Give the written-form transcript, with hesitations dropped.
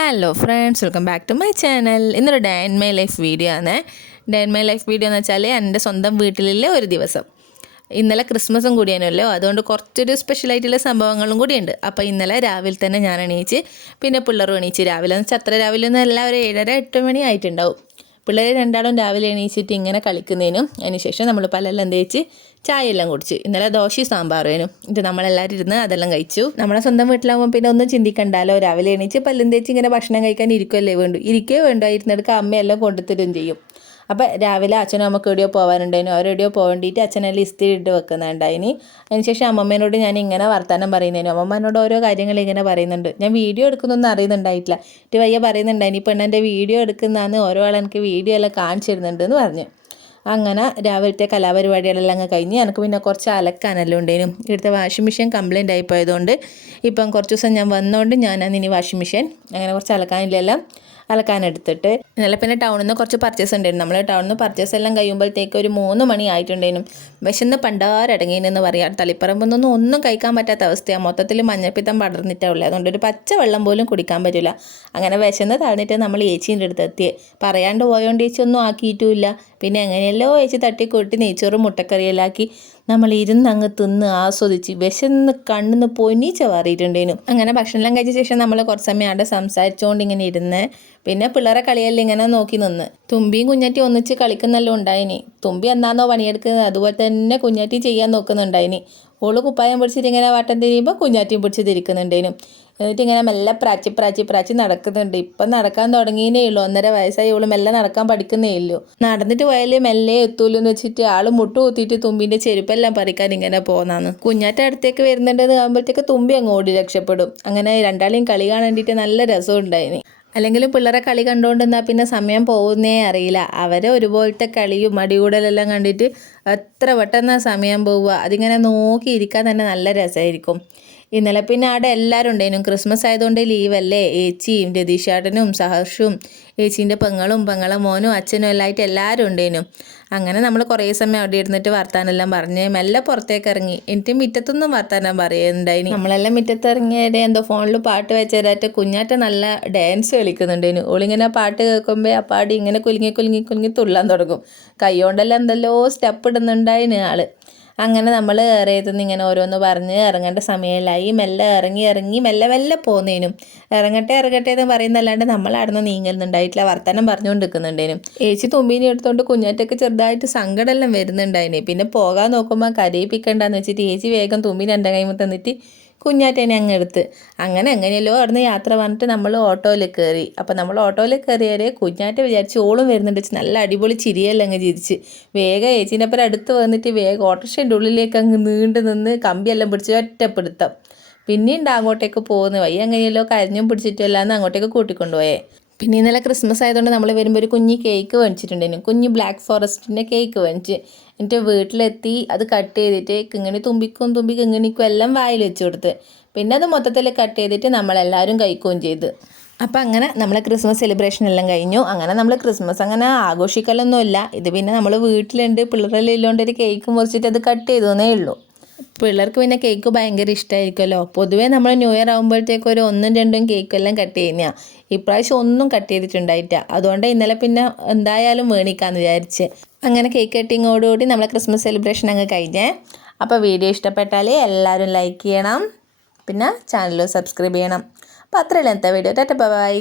Hello friends, welcome back to my channel. ഇന്നൊരു day in my life video ആണ്. Day in my life video എന്ന് വെച്ചാൽ എൻ്റെ സ്വന്തം വീട്ടിലെ ഒരു ദിവസം. ഇന്നലെ ക്രിസ്മസും കൂടിയാണല്ലോ, അതുകൊണ്ട് കുറച്ചൊരു സ്പെഷ്യലായിട്ടുള്ള സംഭവങ്ങളും കൂടിയുണ്ട്. അപ്പോൾ ഇന്നലെ രാവിലെ തന്നെ ഞാൻ എണീച്ച്, പിന്നെ പിള്ളേരും എണീച്ച്. രാവിലെ എന്ന് വെച്ചാൽ അത്ര രാവിലെ ഒന്നും എല്ലാം ഒരു 7:30-8 മണി ആയിട്ടുണ്ടാവും. പിള്ളേർ രണ്ടാളും രാവിലെ എണീച്ചിട്ട് ഇങ്ങനെ കളിക്കുന്നതിനും അതിനുശേഷം നമ്മൾ പലെല്ലാം തേച്ച് ചായ എല്ലാം കുടിച്ച്. ഇന്നലെ ദോശയും സാമ്പാറും ഇത് നമ്മളെല്ലാവരും ഇരുന്ന് അതെല്ലാം കഴിച്ചു. നമ്മളെ സ്വന്തം വീട്ടിലാകുമ്പോൾ പിന്നെ ഒന്നും ചിന്തിക്കണ്ടല്ലോ. രാവിലെ എണീച്ച് പല്ലും തേച്ച് ഇങ്ങനെ ഭക്ഷണം കഴിക്കാൻ ഇരിക്കുമല്ലേ വേണ്ടു ഇരുന്നെടുക്കുക അമ്മയെല്ലാം കൊണ്ടുത്തരും ചെയ്യും. അപ്പോൾ രാവിലെ അച്ഛനും അമ്മക്ക് എവിടെയോ പോകാനുണ്ടായിരുന്നു. അവരെവിടെയോ പോകേണ്ടിയിട്ട് അച്ഛനെല്ലാം ഇസ്തിരിട്ട് വെക്കുന്നുണ്ടായിന്. അതിനുശേഷം അമ്മമ്മേനോട് ഞാൻ ഇങ്ങനെ വർത്തമാനം പറയുന്നതിനും അമ്മമ്മേനോട് ഓരോ കാര്യങ്ങൾ ഇങ്ങനെ പറയുന്നുണ്ട്. ഞാൻ വീഡിയോ എടുക്കുന്നൊന്നും അറിയുന്നുണ്ടായിട്ടില്ല. ഇത് വയ്യ പറയുന്നുണ്ടായിന്, ഇപ്പം എൻ്റെ വീഡിയോ എടുക്കുന്നതാണ് ഓരോ ആൾ എനിക്ക് വീഡിയോ എല്ലാം കാണിച്ചു തരുന്നുണ്ട് എന്ന് പറഞ്ഞു. അങ്ങനെ രാവിലത്തെ കലാപരിപാടികളെല്ലാം അങ്ങ് കഴിഞ്ഞ് എനിക്ക് പിന്നെ കുറച്ച് അലക്കാനെല്ലാം ഉണ്ടായിരുന്നു. ഇവിടുത്തെ വാഷിംഗ് മെഷീൻ കംപ്ലൈൻറ്റ് ആയിപ്പോയതുകൊണ്ട് ഇപ്പം കുറച്ച് ദിവസം ഞാൻ വന്നതുകൊണ്ട് ഞാനതിന് വാഷിംഗ് മെഷീൻ അങ്ങനെ കുറച്ച് അലക്കാനെടുത്തിട്ട് ഇന്നലെ പിന്നെ ടൗണിൽ നിന്ന് കുറച്ച് പർച്ചേസ് ഉണ്ടായിരുന്നു. നമ്മൾ ടൗണിൽ നിന്ന് പർച്ചേസ് എല്ലാം കഴിയുമ്പോഴത്തേക്ക് ഒരു 3 മണി ആയിട്ടുണ്ടായിരുന്നു. വിശന്ന് പണ്ടാരടങ്ങിയെന്ന് പറയാം. തളിപ്പറമ്പൊന്നും ഒന്നും കഴിക്കാൻ പറ്റാത്ത അവസ്ഥയാണ്. മൊത്തത്തിൽ മഞ്ഞപ്പിത്തം പടർന്നിട്ടാണ് ഉള്ളത്. അതുകൊണ്ട് ഒരു പച്ച വെള്ളം പോലും കുടിക്കാൻ പറ്റില്ല. അങ്ങനെ വിശന്ന് തളർന്നിട്ട് നമ്മൾ ഏച്ചീൻ്റെ അടുത്ത് എത്തിയേ. പറയാണ്ട് പോയോണ്ട് ഏച്ചി ഒന്നും ആക്കിയിട്ടുമില്ല. പിന്നെ എങ്ങനെയല്ലോ ഏച്ചി തട്ടിക്കൊട്ടി നെയ്ച്ചോറും മുട്ടക്കറിയെല്ലാം ആക്കി നമ്മൾ ഇരുന്ന് അങ്ങ് തിന്ന് ആസ്വദിച്ച് വിശന്ന് കണ്ണിന്ന് പൊന്നീച്ച മാറിയിട്ടുണ്ടേനു. അങ്ങനെ ഭക്ഷണമെല്ലാം കഴിച്ച ശേഷം നമ്മൾ കുറച്ച് സമയം അവിടെ സംസാരിച്ചുകൊണ്ട് ഇങ്ങനെ ഇരുന്ന് പിന്നെ പിള്ളേരെ കളിയെല്ലാം ഇങ്ങനെ നോക്കി നിന്ന്. തുമ്പിയും കുഞ്ഞാറ്റി ഒന്നിച്ച് കളിക്കുന്നെല്ലാം ഉണ്ടായിനി. തുമ്പി എന്നാന്നോ പണിയെടുക്കുന്നത് അതുപോലെ തന്നെ കുഞ്ഞാറ്റി ചെയ്യാൻ നോക്കുന്നുണ്ടായിനി. ഓള് കുപ്പായം പിടിച്ചിട്ട് ഇങ്ങനെ വട്ടം തിരിയുമ്പോൾ കുഞ്ഞാറ്റിയും പിടിച്ച് തിരിക്കുന്നുണ്ടേനും. എന്നിട്ട് ഇങ്ങനെ മെല്ലെ പ്രാച്ചി നടക്കുന്നുണ്ട്. ഇപ്പം നടക്കാൻ തുടങ്ങിയേ ഉള്ളൂ. 1.5 വയസ്സായി. ഓള് മെല്ലെ നടക്കാൻ പഠിക്കുന്നേ ഉള്ളൂ. നടന്നിട്ട് പോയാൽ മെല്ലെ എത്തൂല്ലോ എന്ന് വെച്ചിട്ട് ആൾ മുട്ട് കുത്തിയിട്ട് തുമ്പിൻ്റെ ചെരുപ്പെല്ലാം പറിക്കാൻ ഇങ്ങനെ പോകുന്നതാണ്. കുഞ്ഞാറ്റ അടുത്തേക്ക് വരുന്നുണ്ടെന്ന് ആകുമ്പോഴത്തേക്ക് തുമ്പി അങ്ങ് ഓടി രക്ഷപ്പെടും. അങ്ങനെ രണ്ടാളെയും കളി കാണാണ്ടിട്ട് നല്ല രസം ഉണ്ടായിന്. അല്ലെങ്കിലും പിള്ളേരെ കളി കണ്ടുകൊണ്ടെന്നാൽ പിന്നെ സമയം പോകുന്നേ അറിയില്ല. അവരെ ഒരുപോലത്തെ കളിയും അടികൂടലെല്ലാം കണ്ടിട്ട് എത്ര പെട്ടെന്ന് സമയം പോവുക. അതിങ്ങനെ നോക്കിയിരിക്കാൻ തന്നെ നല്ല രസമായിരിക്കും. ഇന്നലെ പിന്നെ അവിടെ എല്ലാവരും ഉണ്ടായിരുന്നു. ക്രിസ്മസ് ആയതുകൊണ്ട് ലീവല്ലേ. ഏച്ചിയും രതീഷേട്ടനും സഹർഷും ഏച്ചീൻ്റെ പെങ്ങളും പെങ്ങളെ മോനും അച്ഛനും എല്ലാമായിട്ട് എല്ലാവരും ഉണ്ടായിരുന്നു. അങ്ങനെ നമ്മൾ കുറേ സമയം അവിടെ ഇരുന്നിട്ട് വർത്താനെല്ലാം പറഞ്ഞ് മെല്ലെ പുറത്തേക്ക് ഇറങ്ങി. എനിക്ക് മുറ്റത്തൊന്നും വർത്താനം പറയുന്നുണ്ടായിന്. നമ്മളെല്ലാം മുറ്റത്ത് ഇറങ്ങിയത് എന്തോ ഫോണിൽ പാട്ട് വെച്ചതായിട്ട് കുഞ്ഞാറ്റ നല്ല ഡാൻസ് കളിക്കുന്നുണ്ടായിരുന്നു. ഓളിങ്ങനെ പാട്ട് കേൾക്കുമ്പോൾ ആ പാടി ഇങ്ങനെ കുലുങ്ങി തുള്ളാൻ തുടങ്ങും. കൈകൊണ്ടെല്ലാം എന്തെല്ലോ സ്റ്റെപ്പ് ഇടുന്നുണ്ടായിന് ആൾ. അങ്ങനെ നമ്മൾ ഏറിയതെന്ന് ഇങ്ങനെ ഓരോന്ന് പറഞ്ഞ് ഇറങ്ങേണ്ട സമയമില്ലായി. മെല്ലെ ഇറങ്ങി മെല്ലെ പോന്നേനും. ഇറങ്ങട്ടെ എന്ന് പറയുന്നല്ലാണ്ട് നമ്മൾ അവിടെ നിന്ന് നീങ്ങുന്നുണ്ടായിട്ടില്ല. വർത്തമാനം പറഞ്ഞുകൊണ്ട് നിൽക്കുന്നുണ്ടേനും. ഏച്ചി തുമ്പീനെ എടുത്തുകൊണ്ട് കുഞ്ഞാറ്റയ്ക്ക് ചെറുതായിട്ട് സങ്കടമെല്ലാം വരുന്നുണ്ടായിന്. പിന്നെ പോകാൻ നോക്കുമ്പോൾ കരയിപ്പിക്കണ്ടെന്ന് വെച്ചിട്ട് ഏച്ചി വേഗം തുമ്പീനെ എൻ്റെ കൈമ തന്നിട്ട് കുഞ്ഞാറ്റേനെ അങ്ങ് എടുത്ത്. അങ്ങനെ എങ്ങനെയല്ലോ അവിടുന്ന് യാത്ര പറഞ്ഞിട്ട് നമ്മൾ ഓട്ടോയിൽ കയറി. അപ്പോൾ നമ്മൾ ഓട്ടോയിൽ കയറിയാൽ കുഞ്ഞാറ്റ വിചാരിച്ച് ഓളും വരുന്നുണ്ട്. നല്ല അടിപൊളി ചിരിയെല്ലാം അങ്ങ് ചിരിച്ച് വേഗം ഏച്ചീൻ്റെ അപ്പുറം അടുത്ത് വന്നിട്ട് വേഗം ഓട്ടോറിക്ഷൻ്റെ ഉള്ളിലേക്ക് അങ്ങ് നീണ്ടു നിന്ന് കമ്പിയെല്ലാം പിടിച്ച് ഒറ്റപ്പെടുത്താം. പിന്നെയുണ്ട് അങ്ങോട്ടേക്ക് പോകുന്നത്. വയ്യ എങ്ങനെയല്ലോ കരഞ്ഞും പിടിച്ചിട്ടില്ലാന്ന് അങ്ങോട്ടേക്ക് കൂട്ടിക്കൊണ്ടുപോയേ. പിന്നെ ഇന്നലെ ക്രിസ്മസ് ആയതുകൊണ്ട് നമ്മൾ വരുമ്പോൾ ഒരു കുഞ്ഞ് കേക്ക് മേടിച്ചിട്ടുണ്ടായിരുന്നു. കുഞ്ഞ് ബ്ലാക്ക് ഫോറസ്റ്റിൻ്റെ കേക്ക് മേടിച്ച് എന്നിട്ട് വീട്ടിലെത്തി അത് കട്ട് ചെയ്തിട്ട് തുമ്പിക്കും കിങ്ങിണിക്കും എല്ലാം വായിൽ വെച്ച് കൊടുത്ത്. പിന്നെ അത് മൊത്തത്തിൽ കട്ട് ചെയ്തിട്ട് നമ്മളെല്ലാവരും കഴിക്കുകയും ചെയ്ത്. അപ്പം അങ്ങനെ നമ്മളെ ക്രിസ്മസ് സെലിബ്രേഷൻ എല്ലാം കഴിഞ്ഞു. അങ്ങനെ നമ്മൾ ക്രിസ്മസ് അങ്ങനെ ആഘോഷിക്കലൊന്നുമില്ല. ഇത് പിന്നെ നമ്മൾ വീട്ടിലുണ്ട് പിള്ളേരെല്ലാം ഇല്ലോണ്ട് ഒരു കേക്ക് മുറിച്ചിട്ട് അത് കട്ട് ചെയ്തേ ഉള്ളൂ. പിള്ളേർക്ക് പിന്നെ കേക്ക് ഭയങ്കര ഇഷ്ടമായിരിക്കുമല്ലോ. പൊതുവേ നമ്മൾ ന്യൂ ഇയർ ആകുമ്പോഴത്തേക്ക് ഒരു 1-2 കേക്കെല്ലാം കട്ട് ചെയ്യുന്നതാണ്. ഇപ്രാവശ്യം ഒന്നും കട്ട് ചെയ്തിട്ടുണ്ടായിട്ടില്ല. അതുകൊണ്ട് ഇന്നലെ പിന്നെ എന്തായാലും മേടിക്കാമെന്ന് വിചാരിച്ച് അങ്ങനെ കേക്ക് കട്ടിങ്ങോടുകൂടി നമ്മളെ ക്രിസ്മസ് സെലിബ്രേഷൻ അങ്ങ് കഴിഞ്ഞേ. അപ്പോൾ വീഡിയോ ഇഷ്ടപ്പെട്ടാൽ എല്ലാവരും ലൈക്ക് ചെയ്യണം, പിന്നെ ചാനൽ സബ്സ്ക്രൈബ് ചെയ്യണം. അപ്പോൾ അത്രയല്ല ഇന്നത്തെ വീഡിയോ. ടാറ്റ ബൈ.